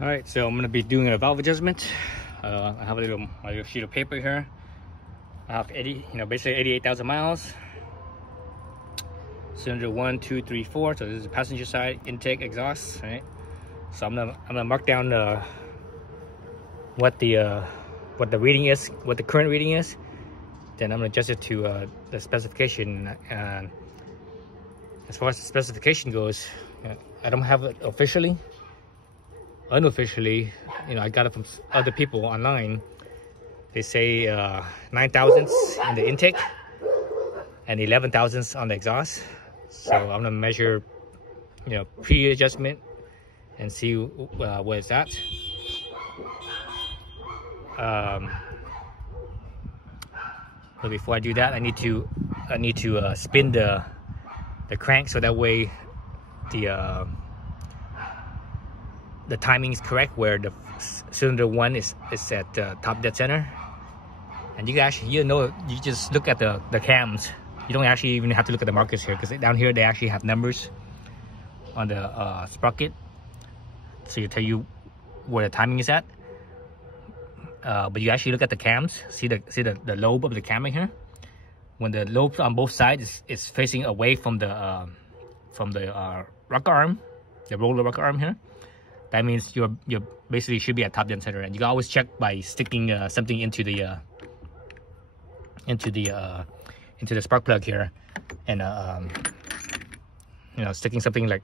All right, so I'm gonna be doing a valve adjustment. I have my little sheet of paper here. I have basically 88,000 miles. Cylinder 1, 2, 3, 4. So this is the passenger side intake exhaust, right? So I'm gonna mark down what the reading is, what the current reading is. Then I'm gonna adjust it to the specification. And as far as the specification goes, I don't have it officially. Unofficially, I got it from other people online. They say 9 thousandths in the intake and 11 thousandths on the exhaust. So I'm gonna measure, pre-adjustment and see where it's at. But before I do that, I need to spin the crank so that way the timing is correct, where the cylinder 1 is at top dead center. And you actually, you just look at the cams. You don't actually even have to look at the markers here, because down here they actually have numbers on the sprocket, so it tell you where the timing is at. But you actually look at the cams, see the lobe of the cam in here. When the lobe on both sides is facing away from the rocker arm, the roller rocker arm here, that means you're basically should be at top dead center. And you can always check by sticking something into the spark plug here, and sticking something like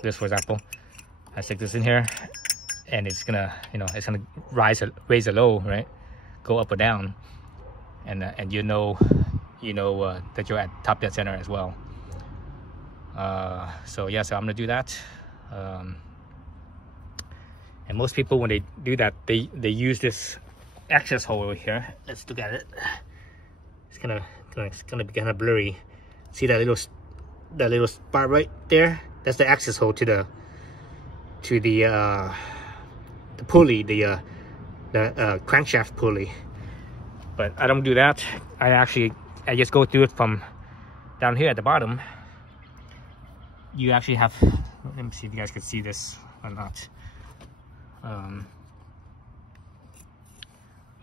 this, for example. I stick this in here, and it's gonna raise a low, right? Go up or down, and that you're at top dead center as well. So I'm gonna do that. And most people, when they do that, they use this access hole over here. Let's look at it. It's gonna be kind of blurry. See that little spot right there? That's the access hole to the pulley, the crankshaft pulley. But I don't do that. I just go through it from down here at the bottom. You actually have, let me see if you guys can see this or not.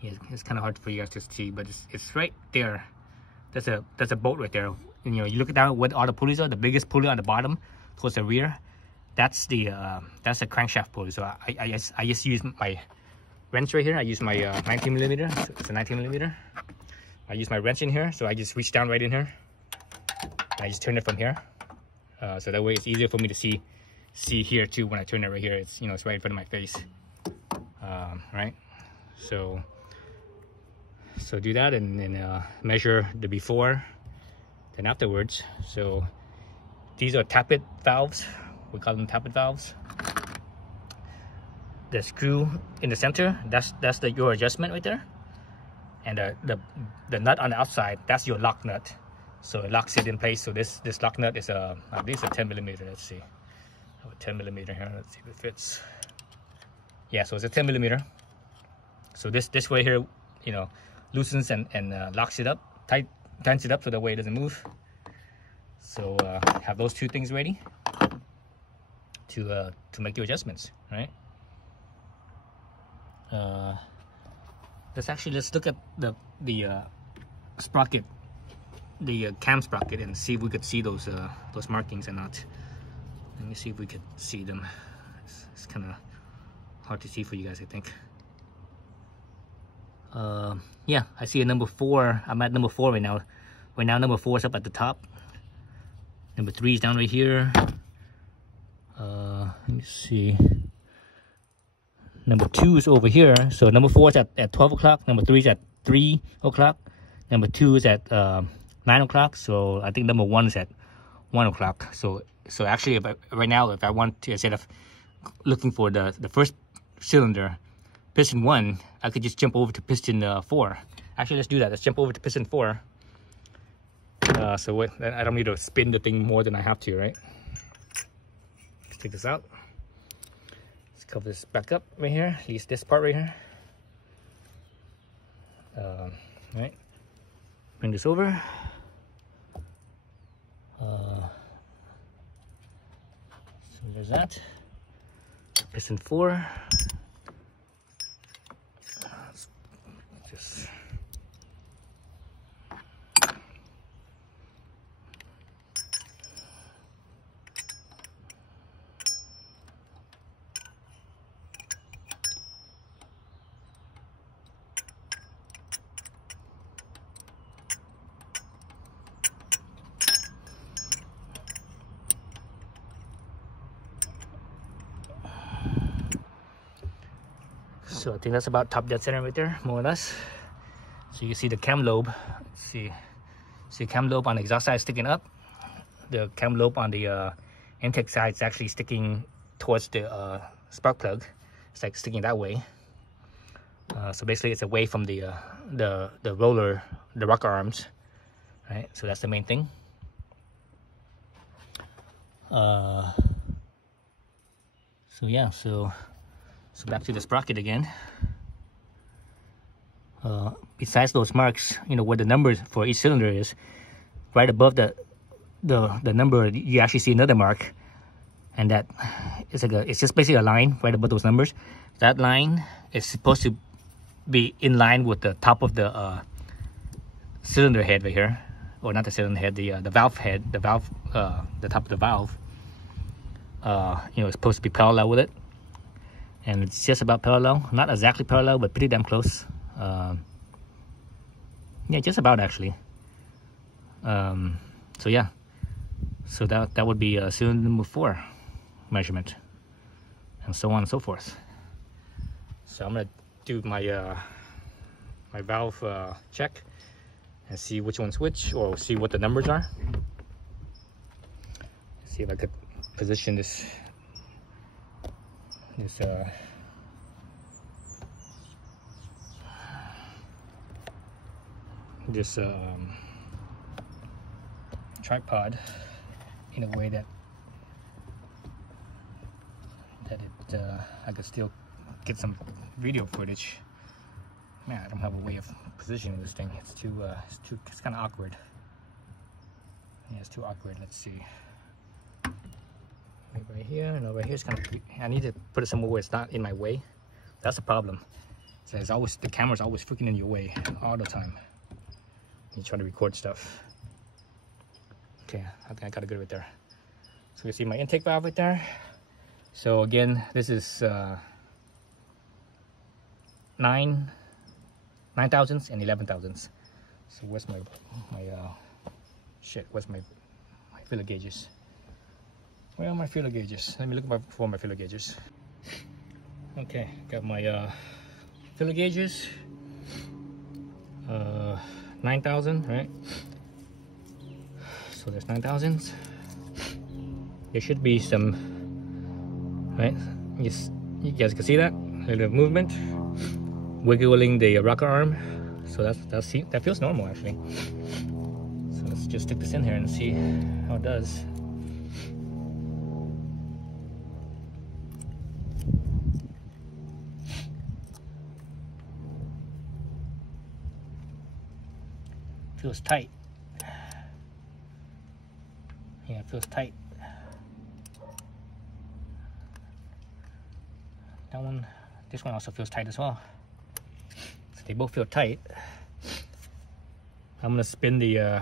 Yeah, it's kind of hard for you guys to see, but it's right there. That's a bolt right there. And, you look down where all the pulleys are. The biggest pulley on the bottom towards the rear, that's the crankshaft pulley. So I just use my wrench right here. I use my 19 millimeter. So it's a 19 millimeter. I use my wrench in here, so I just reach down right in here. I just turn it from here, so that way it's easier for me to see here too. When I turn it right here, it's it's right in front of my face. Right, so do that, and then measure the before then afterwards. So these are tappet valves. We call them tappet valves. The screw in the center, that's your adjustment right there. And the nut on the outside, that's your lock nut. So it locks it in place. So this lock nut is I believe it's a 10 millimeter. Let's see. I have a 10 millimeter here. Let's see if it fits. Yeah, so it's a 10 millimeter. So this way here, loosens and locks it up, tightens it up so that way it doesn't move. So have those two things ready to make your adjustments, right? Let's look at the sprocket, the cam sprocket, and see if we could see those markings or not. Let me see if we could see them. It's kind of hard to see for you guys, I think. Yeah, I see a number 4. I'm at number 4 right now. Right now, number 4 is up at the top. Number 3 is down right here. Let me see. Number 2 is over here. So number 4 is at 12 o'clock. Number 3 is at 3 o'clock. Number 2 is at 9 o'clock. So I think number 1 is at 1 o'clock. So actually, right now, if I want to, instead of looking for the first cylinder, piston 1, I could just jump over to piston 4. Actually, let's do that. Let's jump over to piston 4. So I don't need to spin the thing more than I have to, right? Let's take this out. Let's cover this back up right here. At least this part right here. Right. Bring this over. So there's that. Piston 4. So I think that's about top dead center right there, more or less. So you see the cam lobe. Let's see cam lobe on the exhaust side sticking up. The cam lobe on the intake side is actually sticking towards the spark plug. It's like sticking that way. So basically, it's away from the roller, the rocker arms, right? So that's the main thing. So yeah, so back to the sprocket again. Besides those marks, you know, where the numbers for each cylinder is, right above the number, you actually see another mark, and that is like it's just basically a line right above those numbers. That line is supposed to be in line with the top of the cylinder head right here, or not the cylinder head, the valve head, the top of the valve. You know, it's supposed to be parallel with it, and it's just about parallel, not exactly parallel, but pretty damn close. Yeah, just about actually. So yeah, so that would be cylinder number 4 measurement, and so on and so forth. So I'm gonna do my my valve check and see which one's which, or see what the numbers are. See if I could position this tripod in a way that I could still get some video footage. Man, I don't have a way of positioning this thing. It's kind of awkward. Yeah, it's too awkward. Let's see. Maybe right here, and over here is kind of. I need to put it somewhere where it's not in my way. That's the problem. So it's always, the camera's always freaking in your way all the time. You try to record stuff. Okay, I think I got it good right there. So you see my intake valve right there. So again, this is 9 thousandths and 11 thousandths. So where's my shit? Where's my filler gauges? Where are my filler gauges? Let me look for my filler gauges. Okay, got my filler gauges. 9,000, right? So there's 9 thousandths. There should be some, right? You guys can see that a little bit of movement, wiggling the rocker arm. So that feels normal actually. So let's just stick this in here and see how it does. Feels tight. Yeah, it feels tight. That one, this one also feels tight as well. So they both feel tight. I'm gonna spin the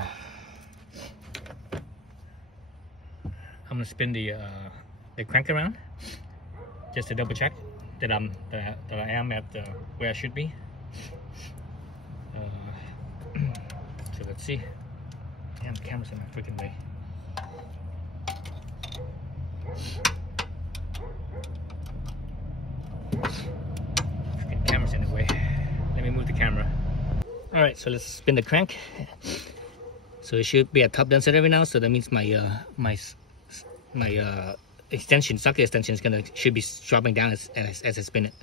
crank around just to double check that I am at where I should be. So let's see. Damn, the camera's in my freaking way. Freaking camera's in the way. Let me move the camera. All right, so let's spin the crank. So it should be at top dead center every now. So that means my extension, socket extension, should be dropping down as I spin it.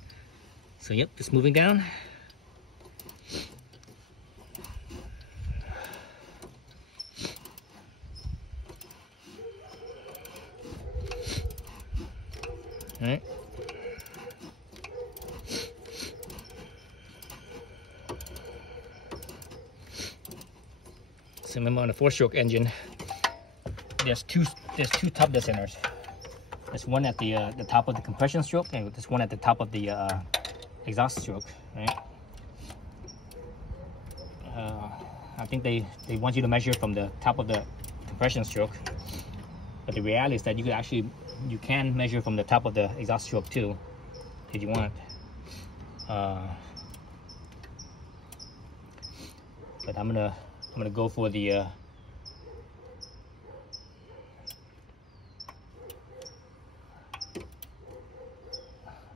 So yep, it's moving down. All right. So remember, on a 4-stroke engine, there's two top dead centers. There's one at the top of the compression stroke, and there's one at the top of the exhaust stroke, right? I think they want you to measure from the top of the compression stroke, but the reality is that you can measure from the top of the exhaust stroke too, if you want. But I'm gonna go for the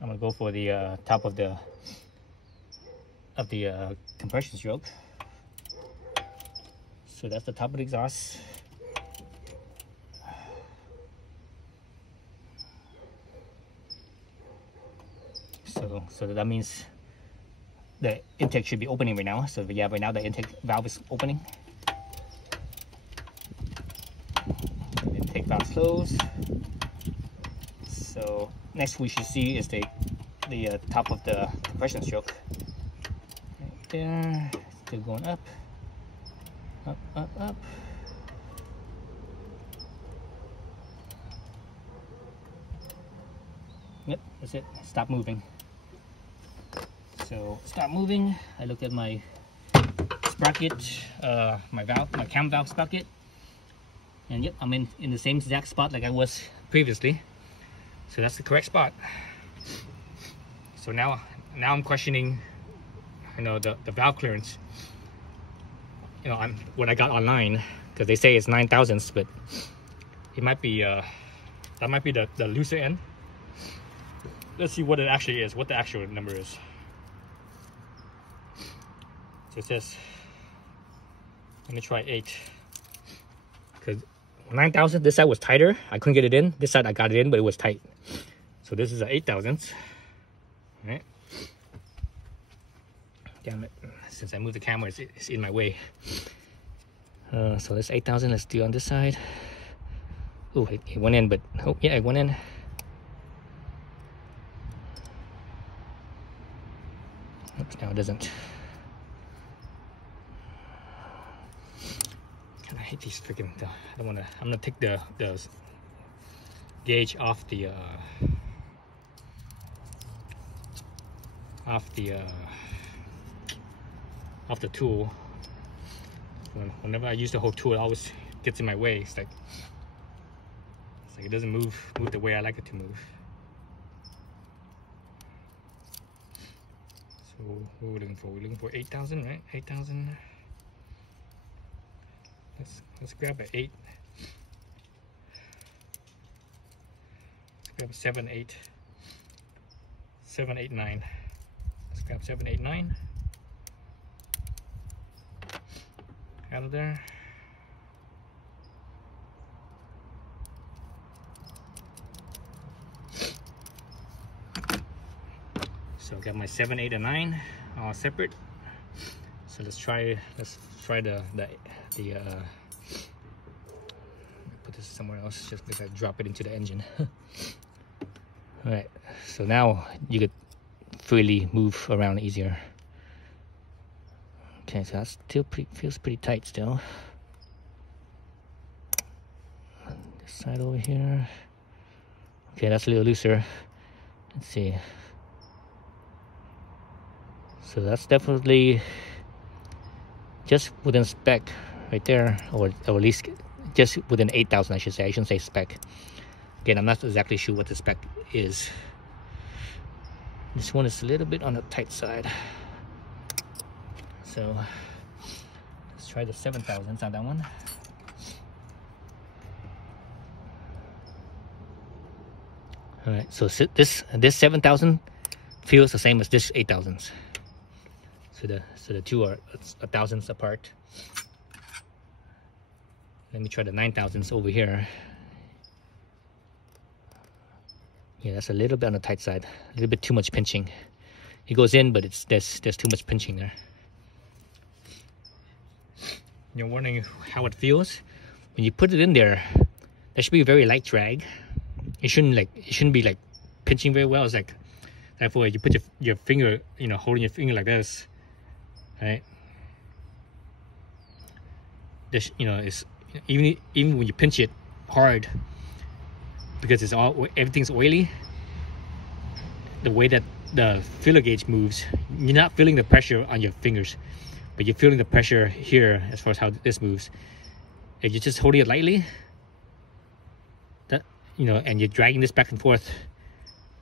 I'm gonna go for the top of the compression stroke. So that's the top of the exhaust. So that means the intake should be opening right now. So yeah, right now the intake valve is opening. Intake valve closed. So next we should see is the top of the compression stroke. Right there, still going up, up, up, up. Yep, that's it. Stop moving. So stop moving. I look at my sprocket, my cam valve sprocket, and yep, I'm in the same exact spot like I was previously. So that's the correct spot. So now I'm questioning, you know, the valve clearance. You know, what I got online, because they say it's 9 thousandths, but it might be that might be the looser end. Let's see what it actually is, what the actual number is. So it says, let me try 8. Because 9 thousandths, this side was tighter. I couldn't get it in. This side I got it in, but it was tight. So this is a 8 thousandths. All right. Damn it. Since I moved the camera, it's in my way. So this 8 thousandths, let's do on this side. Oh, it went in, but oh yeah, it went in. Oops, now it doesn't. God, I hate these freaking. I don't want to. I'm gonna take the gauge off the tool. Whenever I use the whole tool, it always gets in my way. It's like it doesn't move the way I like it to move. So what are we looking for? We're looking for 8,000, right? 8,000. Let's grab an 8. Let's grab a 7, 8. 7, 8, 9. Let's grab 7, 8, 9. Out of there. So I got my 7, 8, and 9 all separate. So let's try the put this somewhere else just because I drop it into the engine. All right, so now you could freely move around easier. Okay, so that's still feels pretty tight still. This side over here. Okay, that's a little looser. Let's see. So that's definitely just within spec right there, or at least just within 8,000, I should say. I shouldn't say spec. Again, I'm not exactly sure what the spec is. This one is a little bit on the tight side. So let's try the 7,000s on that one. All right, so this 7,000 feels the same as this 8,000s. So the two are a thousandths apart. Let me try the 9,000s over here. Yeah, that's a little bit on the tight side. A little bit too much pinching. It goes in, but there's too much pinching there. You're wondering how it feels when you put it in there. There should be a very light drag. It shouldn't be like pinching very well. It's like, therefore you put your finger, you know, holding your finger like this, right? This, you know, is even when you pinch it hard, because everything's oily. The way that the filler gauge moves, you're not feeling the pressure on your fingers, but you're feeling the pressure here as far as how this moves. If you're just holding it lightly, that, you know, and you're dragging this back and forth,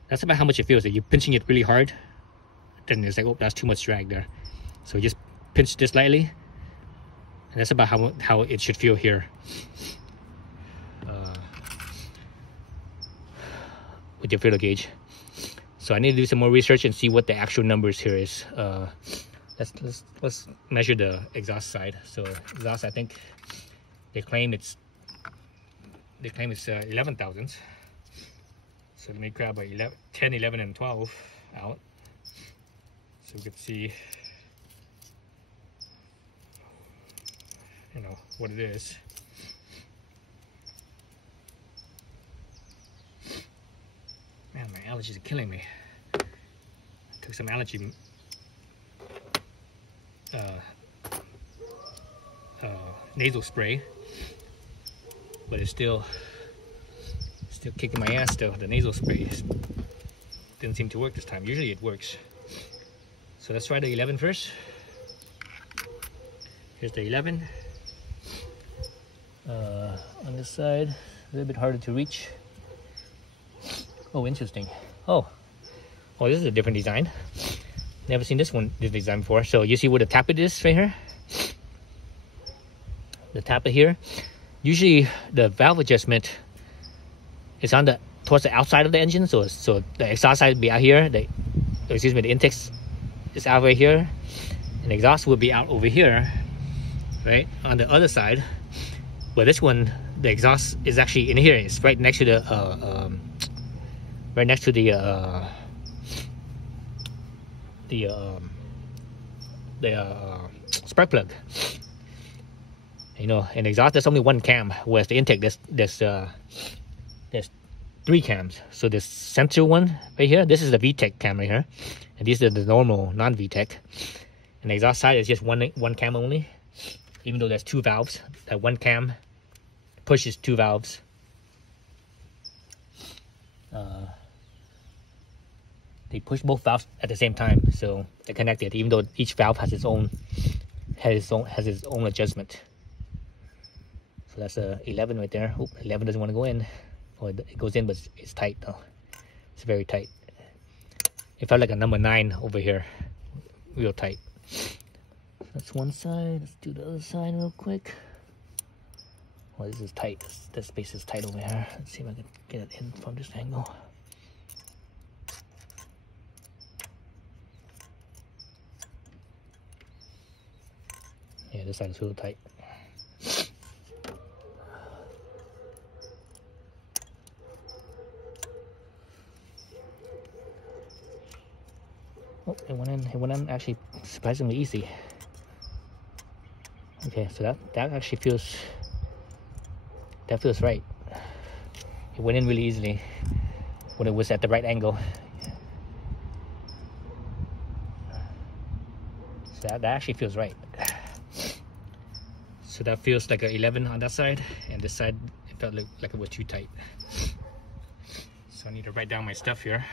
that's about how much it feels. If you're pinching it really hard, then it's like, oh, that's too much drag there. So you just pinch this lightly, and that's about how it should feel here. With your filler gauge. So I need to do some more research and see what the actual numbers here is. Let's measure the exhaust side. So exhaust, I think they claim it's 11,000. So let me grab a 10, 11, and 12 out, so we could see, you know, what it is. Man, my allergies are killing me. I took some allergy nasal spray, but it's still kicking my ass still. The nasal spray didn't seem to work this time. Usually it works. So let's try the 11 first. Here's the 11. On this side, a little bit harder to reach. Oh, interesting. Oh, this is a different design. Never seen this design before. So you see where the tappet is right here? The tappet here. Usually the valve adjustment is on towards the outside of the engine. So the exhaust side would be out here. The intake is out right here, and the exhaust will be out over here, right on the other side. But this one, the exhaust is actually in here. It's right next to the spark plug. You know, in exhaust there's only one cam, whereas the intake there's 3 cams. So this central one right here, this is the VTEC cam right here, and these are the normal non-VTEC. And the exhaust side is just one cam only, even though there's 2 valves. That one cam pushes 2 valves. They push both valves at the same time, so they're connected, even though each valve has its own adjustment. So that's a 11 right there. Oop, 11 doesn't want to go in. Or it goes in, but it's tight though. It's very tight. It felt like a number 9 over here, real tight. That's one side. Let's do the other side real quick. Well, this is tight. This space is tight over here. Let's see if I can get it in from this angle. Yeah, this side is real tight. Oh, it went in actually surprisingly easy. Okay, so that actually feels right. It went in really easily when it was at the right angle. So that actually feels right. So that feels like an 11 on that side, and this side it felt like it was too tight. So I need to write down my stuff here.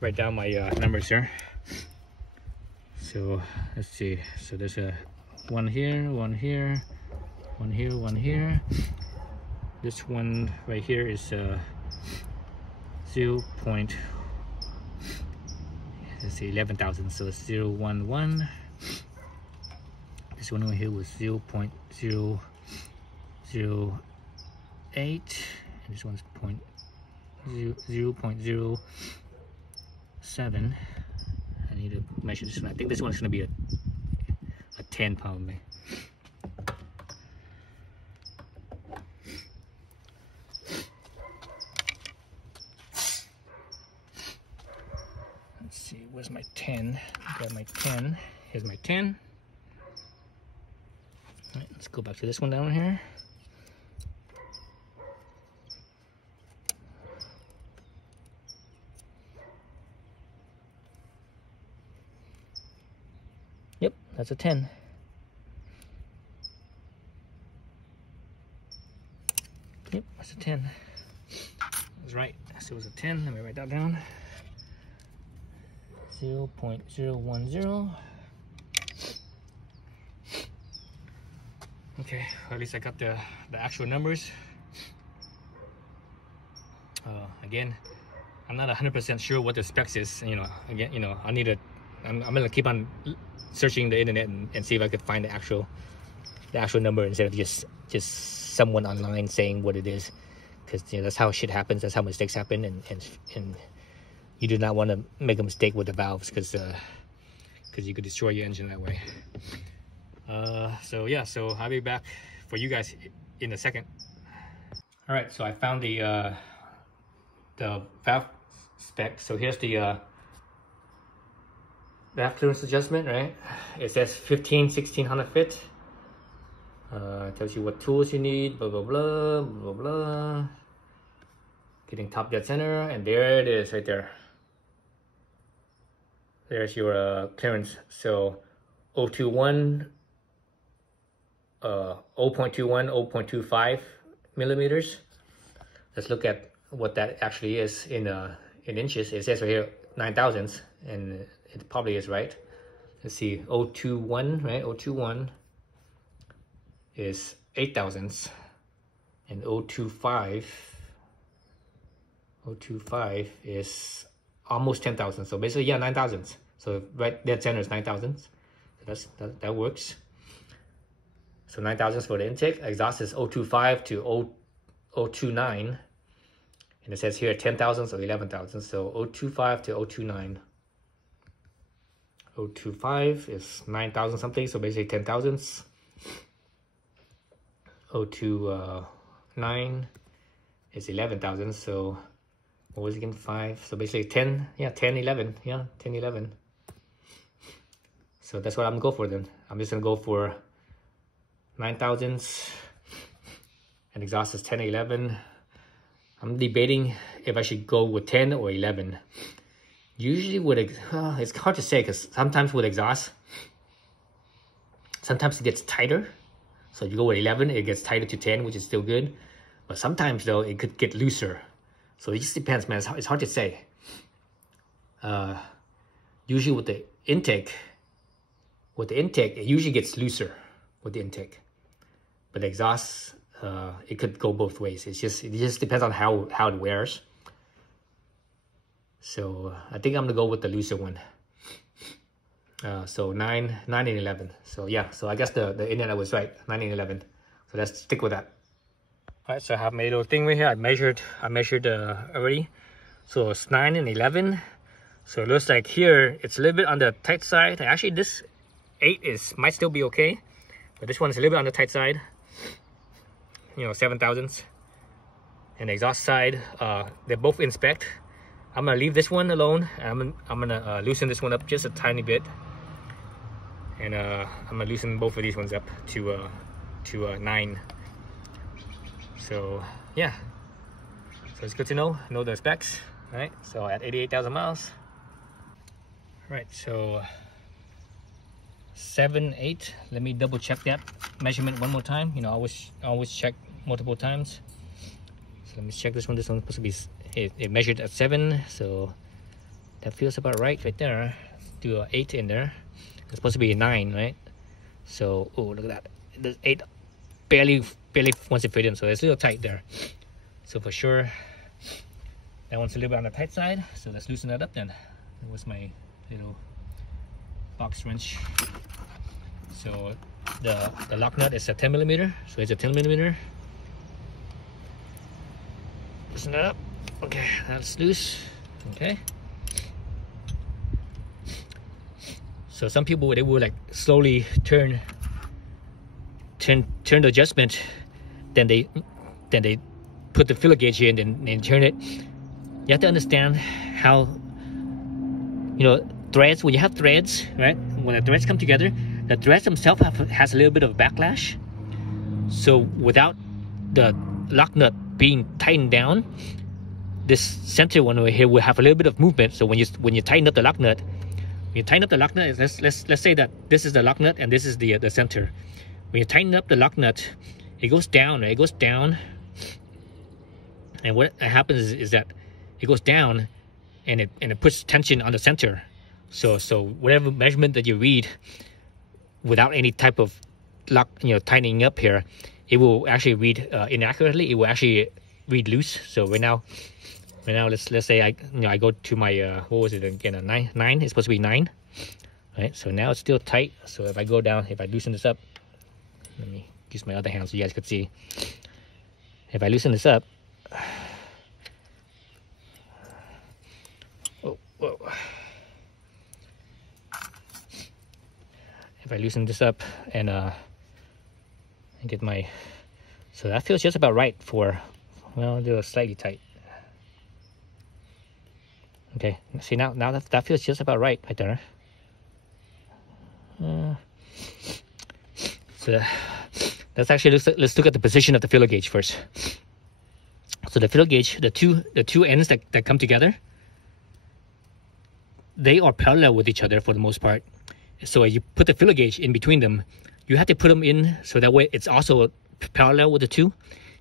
Write down my numbers here. So let's see. So there's a 1 here, 1 here, 1 here, 1 here. This one right here is 0. Let's see, 11,000. So 0.011. This one over here was 0.008, and this one's 0.07. I need to measure this one. I think this one's gonna be a 10 probably. Let's see, where's my 10? Got my 10. Here's my 10. All right, let's go back to this one down here. Yep, that's a 10. Yep, that's a 10. I was right. So it was a 10. Let me write that down. 0.010. Okay, well, at least I got the actual numbers. Again, I'm not 100% sure what the specs is. You know, again, you know, I'm gonna keep on searching the internet and see if I could find the actual number instead of just someone online saying what it is, because you know that's how shit happens. That's how mistakes happen, and you do not want to make a mistake with the valves, because you could destroy your engine that way. So yeah, so I'll be back for you guys in a second. All right, so I found the valve spec. So here's the valve clearance adjustment, right? It says 1600 fit. Tells you what tools you need, blah blah blah blah blah. Getting top dead center, and there it is right there. There's your clearance. So 0.21, 0.25 millimeters. Let's look at what that actually is in inches. It says right here 9 thousandths, and it probably is right. Let's see, 0.21, right? 0.21 is 8 thousandths, and 0.25 is almost 10 thousandths. So basically, yeah, 9 thousandths. So right dead center is 9 thousandths. So that works. So 9 thousandths for the intake. Exhaust is 0.25 to 0.29, and it says here 10 thousandths or 11 thousandths. So 0.25 to 0.29. 0.25 is 9,000 something, so basically 10 thousandths. 0.29 is 11 thousandths, so what was it again? 5, so basically 10, yeah, 10, 11, yeah, 10, 11. So that's what I'm gonna go for then. I'm just gonna go for 9 thousandths, and exhaust is 10, 11. I'm debating if I should go with 10 or 11. Usually with, it's hard to say, because sometimes with exhaust, sometimes it gets tighter. So if you go with 11, it gets tighter to 10, which is still good. But sometimes though, it could get looser. So it just depends, man. It's hard to say. Usually with the intake, it usually gets looser with the intake. But the exhaust, it could go both ways. It just depends on how it wears. So I think I'm gonna go with the looser one. So 9 and 11. So yeah, so I guess the internet was right, 9 and 11. So let's stick with that. All right, so I have made a little thing right here. I measured already. So it's 9 and 11. So it looks like here it's a little bit on the tight side. Actually, this 8 might still be okay, but this one is a little bit on the tight side. 7 thousandths. And the exhaust side, they're both in spec. I'm gonna leave this one alone. I'm gonna loosen this one up just a tiny bit, and I'm gonna loosen both of these ones up to 9. So yeah, so it's good to know the specs. All right, so at 88,000 miles. All right, so 7, 8. Let me double check that measurement one more time. I always check multiple times. So let me check this one. This one's supposed to be, it measured at 7, so that feels about right there. Let's do an 8 in there. It's supposed to be a 9, right? So, oh, look at that. The 8 barely wants to fit in, so it's a little tight there. So for sure, that one's a little bit on the tight side. So let's loosen that up then. That was my little box wrench. So the lock nut is a 10 millimeter. So it's a 10 millimeter. Loosen that up. Okay, that's loose. Okay. So some people, they will like slowly turn the adjustment, then they put the filler gauge in and turn it. You have to understand how, threads, when you have threads, right? When the threads come together, the threads themselves has a little bit of backlash. So without the lock nut being tightened down, this center one over here will have a little bit of movement. So when you tighten up the lock nut, let's say that this is the lock nut and this is the center. When you tighten up the lock nut, it goes down, right? It goes down, and what happens is that it goes down, and it puts tension on the center. So whatever measurement that you read, without any type of lock, tightening up here, it will actually read inaccurately. It will actually read loose. So right now, let's say I go to my what was it again? A 9. It's supposed to be 9, right? So now it's still tight. So if I go down, if I loosen this up, let me use my other hand so you guys could see. If I loosen this up, oh, Whoa. If I loosen this up and get my, so that feels just about right for, well, do a slightly tight. Okay, see now that feels just about right there. So let's actually let's look at the position of the filler gauge first. So the filler gauge, the two ends that come together, they are parallel with each other for the most part. So you put the filler gauge in between them, you have to put them in so that way it's also parallel with the two.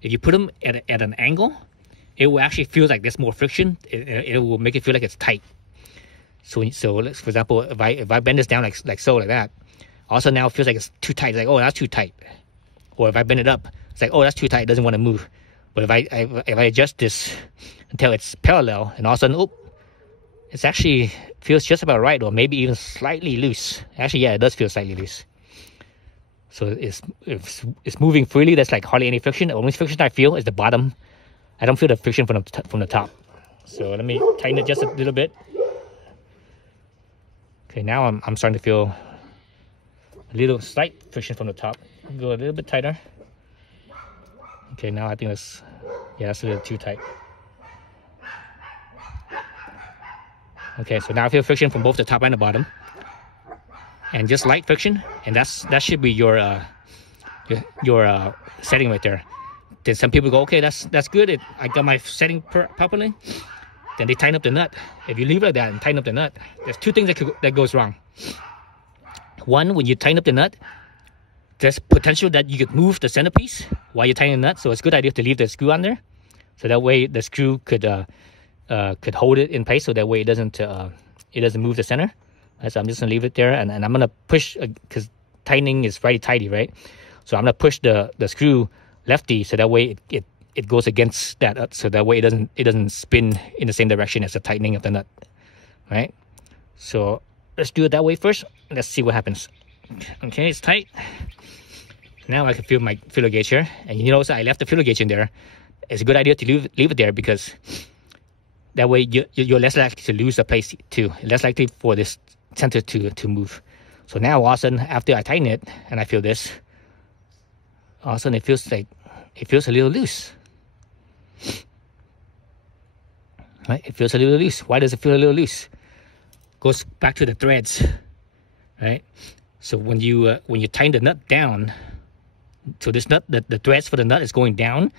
If you put them at an angle, it will actually feel like there's more friction. It will make it feel like it's tight. So let's, for example, if I bend this down like so, like that, also now it feels like it's too tight. It's like, oh, that's too tight. Or if I bend it up, it's like, oh, that's too tight. It doesn't want to move. But if I adjust this until it's parallel, and all of a sudden, oh, it's actually feels just about right, or maybe even slightly loose. Actually, yeah, it does feel slightly loose. So it's moving freely. There's like hardly any friction. The only friction I feel is the bottom. I don't feel the friction from the top. So let me tighten it just a little bit. Okay, now I'm starting to feel a little slight friction from the top. Go a little bit tighter. Okay, now I think that's a little too tight. Okay, so now I feel friction from both the top and the bottom, and just light friction, and that should be your setting right there. Then some people go, okay, that's good. I got my setting properly. Then they tighten up the nut. If you leave it like that and tighten up the nut, there's two things that goes wrong. One, when you tighten up the nut, there's potential that you could move the centerpiece while you're tightening the nut. So it's a good idea to leave the screw on there, so that way the screw could hold it in place, so that way it doesn't move the center. So I'm just gonna leave it there, and I'm gonna push, because tightening is very tighty, right? So I'm gonna push the screw lefty, so that way it goes against that, so that way it doesn't spin in the same direction as the tightening of the nut, right? So let's do it that way first. Let's see what happens. Okay, it's tight. Now I can feel my filler gauge here, and you notice I left the filler gauge in there. It's a good idea to leave it there, because that way you're less likely to lose the place too, less likely for this center to move. So now all of a sudden, after I tighten it and I feel this, all of a sudden it feels a little loose. Right? It feels a little loose. Why does it feel a little loose? Goes back to the threads, right? So when you tighten the nut down, so this nut, the threads for the nut is going down,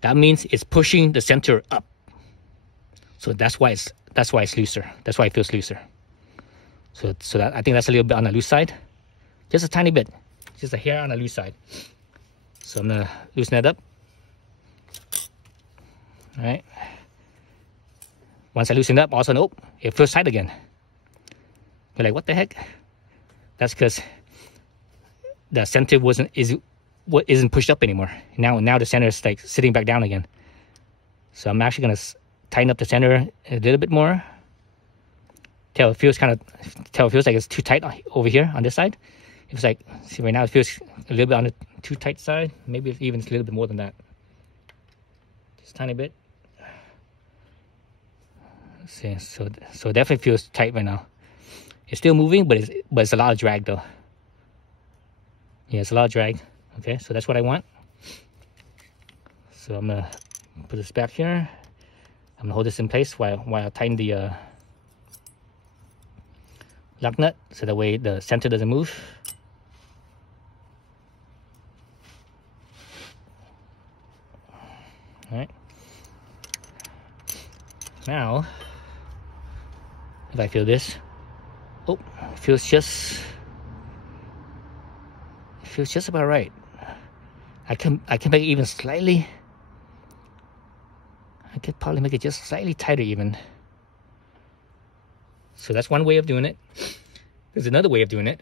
that means it's pushing the center up. So that's why it's looser. That's why it feels looser. So that, I think that's a little bit on the loose side, just a tiny bit, just a hair on the loose side. So I'm gonna loosen that up. All right. Once I loosen it up, all of a sudden, oh, it feels tight again. You're like, what the heck? That's because the center isn't pushed up anymore. Now the center is like sitting back down again. So I'm actually gonna tighten up the center a little bit more. Till it feels like it's too tight over here on this side. It's like, see, right now it feels a little bit on the too tight side. Maybe even a little bit more than that. Just a tiny bit. Let's see, so it definitely feels tight right now. It's still moving, but it's a lot of drag though. Yeah, it's a lot of drag. Okay, so that's what I want. So I'm gonna put this back here. I'm gonna hold this in place while I tighten the lock nut, so that way the center doesn't move. All right. Now, if I feel this, oh, it feels just about right. I can make it even slightly. I could probably make it just slightly tighter even. So that's one way of doing it. There's another way of doing it.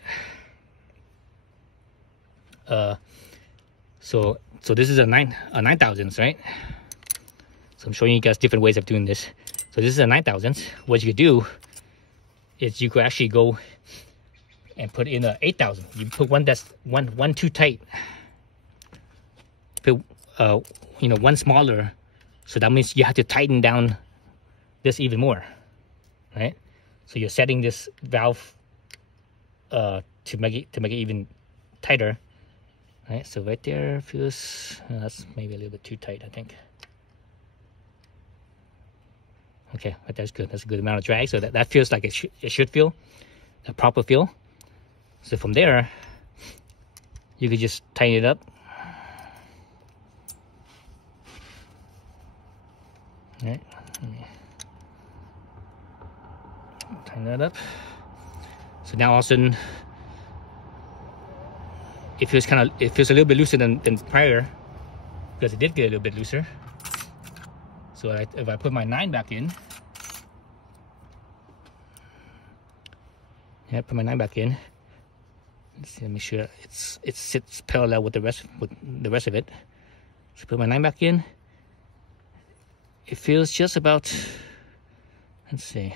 So this is a 9/1000, right? So I'm showing you guys different ways of doing this. So this is a 9/1000. What you could do is you could actually go and put in a 8,000. You put one that's one too tight. Put one smaller. So that means you have to tighten down this even more, right? So you're setting this valve to make it even tighter. All right, so right there feels that's maybe a little bit too tight, I think. Okay, but that's good. That's a good amount of drag. So that feels like it should feel, a proper feel. So from there, you could just tighten it up. All right, tighten that up. So now all of a sudden, it feels a little bit looser than prior, because it did get a little bit looser. So if I put my 9 back in, yeah, put my 9 back in. Let's see, make sure it sits parallel with the rest of it. So put my 9 back in. It feels just about. Let's see.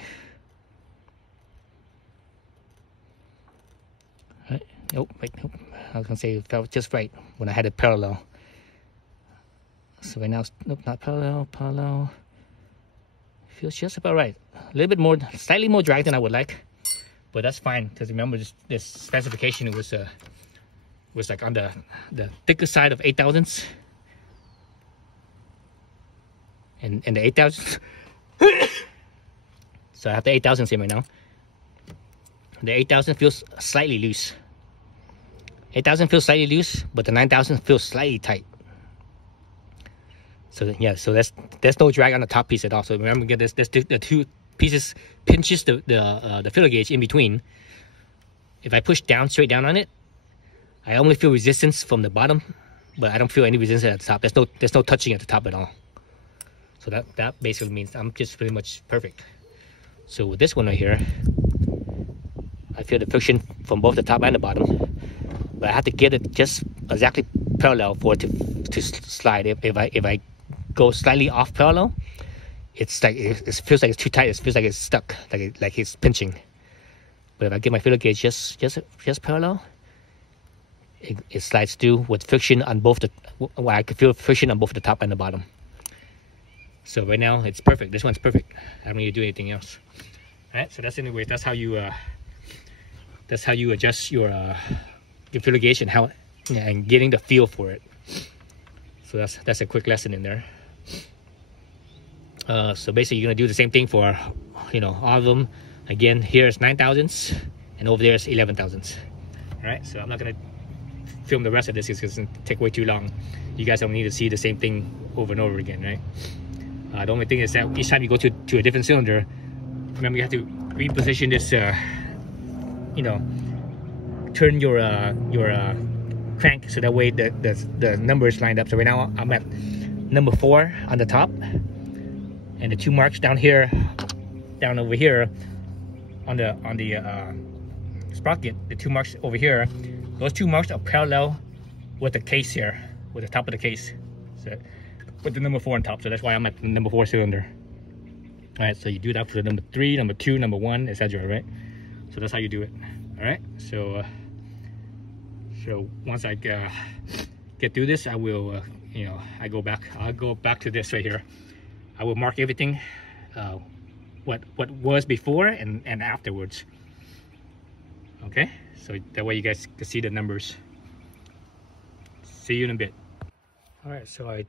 Right. Nope. Wait. Nope. I was gonna say it felt just right when I had it parallel. So right now, nope, not parallel. Parallel. Feels just about right. A little bit more, slightly more drag than I would like, but that's fine, because remember this specification was like on the thicker side of 8,000s, and the 8,000s. So I have the 8,000s in right now. The 8,000 feels slightly loose. 8,000 feels slightly loose, but the 9,000 feels slightly tight. So yeah, so there's no drag on the top piece at all. So remember, there's the 2 pieces pinches the filler gauge in between. If I push down, straight down on it, I only feel resistance from the bottom, but I don't feel any resistance at the top. There's no touching at the top at all. So that basically means I'm just pretty much perfect. So with this one right here, I feel the friction from both the top and the bottom, but I have to get it just exactly parallel for it to slide. If I go slightly off parallel, it's like it feels like it's too tight. It feels like it's stuck, like it's pinching. But if I get my filler gauge just parallel, it slides through with friction on both I can feel friction on both the top and the bottom. So right now it's perfect. This one's perfect. I don't need to do anything else. All right. So that's how you adjust your filler gauge and getting the feel for it. So that's a quick lesson in there. So basically, you're gonna do the same thing for, all of them. Again, here's 9,000s, and over there is 11,000s. All right. So I'm not gonna film the rest of this because it's gonna take way too long. You guys don't need to see the same thing over and over again, right? The only thing is that each time you go to a different cylinder, remember you have to reposition this. Turn your crank so that way the numbers lined up. So right now I'm at number 4 on the top, and the 2 marks down over here on the sprocket, the 2 marks over here, those 2 marks are parallel with the case here, with the top of the case. So with the number 4 on top, so that's why I'm at the number 4 cylinder. All right, so you do that for the number 3, number 2, number 1, etc. Right? So that's how you do it. All right, so once I get through this, I will, I'll go back to this right here. I will mark everything, what was before and afterwards. Okay, so that way you guys can see the numbers. See you in a bit. All right, so I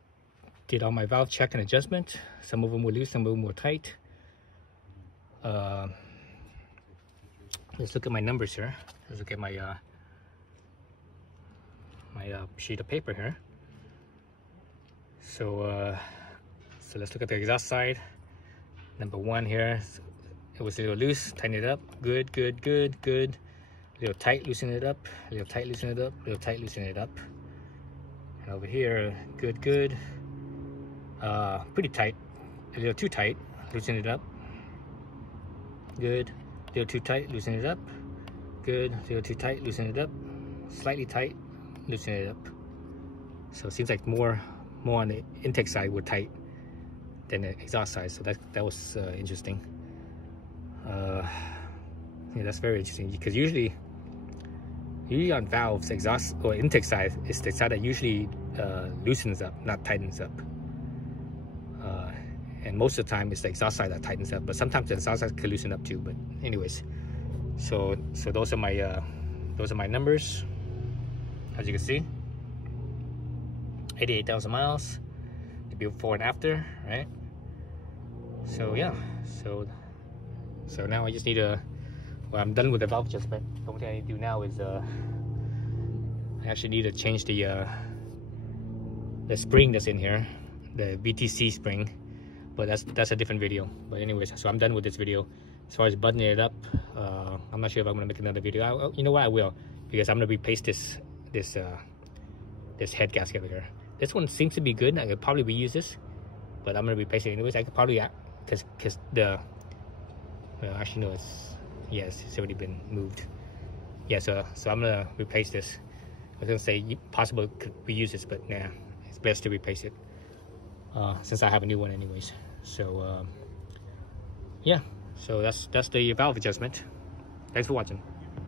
did all my valve check and adjustment. Some of them were loose, some of them were tight. Let's look at my numbers here. Let's look at my sheet of paper here. So let's look at the exhaust side. Number 1 here, it was a little loose, tighten it up. Good. A little tight, loosen it up. A little tight, loosen it up. A little tight, loosen it up. And over here, good. Pretty tight. A little too tight, loosen it up. Good. A little too tight, loosen it up. Good. A little too tight, loosen it up. Slightly tight, loosen it up. So it seems like more on the intake side were tight than the exhaust side. So that was interesting. Yeah, that's very interesting, because usually on valves, exhaust or intake side is the side that usually loosens up, not tightens up. and most of the time it's the exhaust side that tightens up, but sometimes the exhaust side can loosen up too. But anyways, so those are my numbers. As you can see, 88,000 miles, the before and after, right? So yeah, so now I just need to, well, I'm done with the valve adjustment. The only thing I need to do now is I actually need to change the spring that's in here, the VTC spring, but that's a different video. But anyways, so I'm done with this video. As far as buttoning it up, I'm not sure if I'm gonna make another video. You know what, I will, because I'm gonna replace this head gasket over here. This one seems to be good. I could probably reuse this, but I'm gonna replace it anyways. I could probably, because the actually no, it's already been moved. Yeah, so I'm gonna replace this. I was gonna say possibly could reuse this, but nah, it's best to replace it since I have a new one anyways. So yeah, so that's the valve adjustment. Thanks for watching.